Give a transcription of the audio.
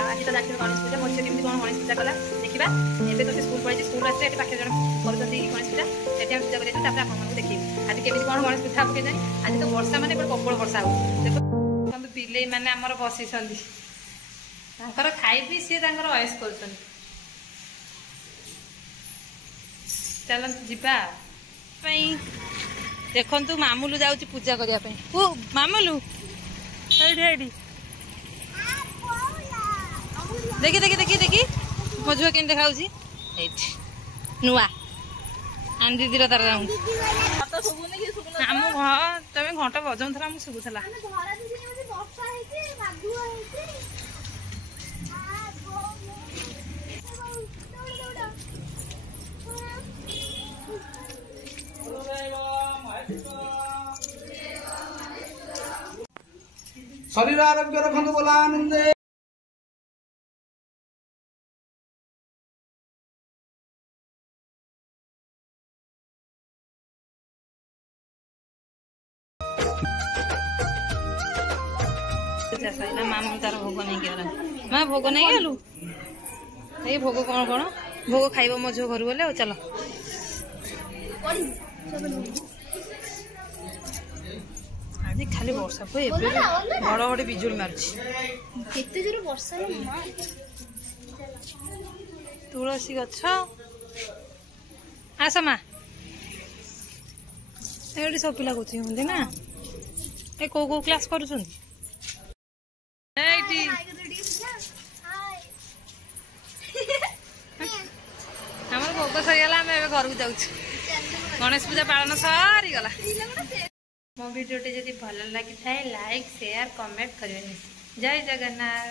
आज तो जाती गणेश पूजा मोझे केमती कौन गणेश पूजा कला देखा एवं तो स्कूल पढ़ी स्कूल आसे पाखे जन कर गणेश पूजा से पूजा कर आप देखिए आज केमी कौन गणेश पूजा हम जाए आज तो वर्षा मैंने प्रबल वर्षा हो देखो बिले मैंने आमर बसी खाई पी सी अयस कर चलते जीवा देखु मामुलू जाऊँ पूजा करने ओ मामुलू देखी देखी देखी देखी मो झुआ के देखा नुआ आन दीदी तार आम तुम घंट बजाऊला मुझे शुभुला शरीर आरोग्य रखु बोला आनंदे मामू तार भोग नहीं गला माँ भोग नहीं गलु ये भोग कौन कौन भोग खाइब मो झो घर गले चलो आज खाली वर्षा को बड़ बड़े बिजुली मारुची तुलसी गछ आस माँ ये सब पिला कहते ना ये कौ कौ क्लास कर भोग सरीगला आम घर को जाऊँ गणेश पूजा पालन सरीगला मो भिडियोटी जदि भल लगी था लाइक शेयर कमेंट करें। जय जगन्नाथ।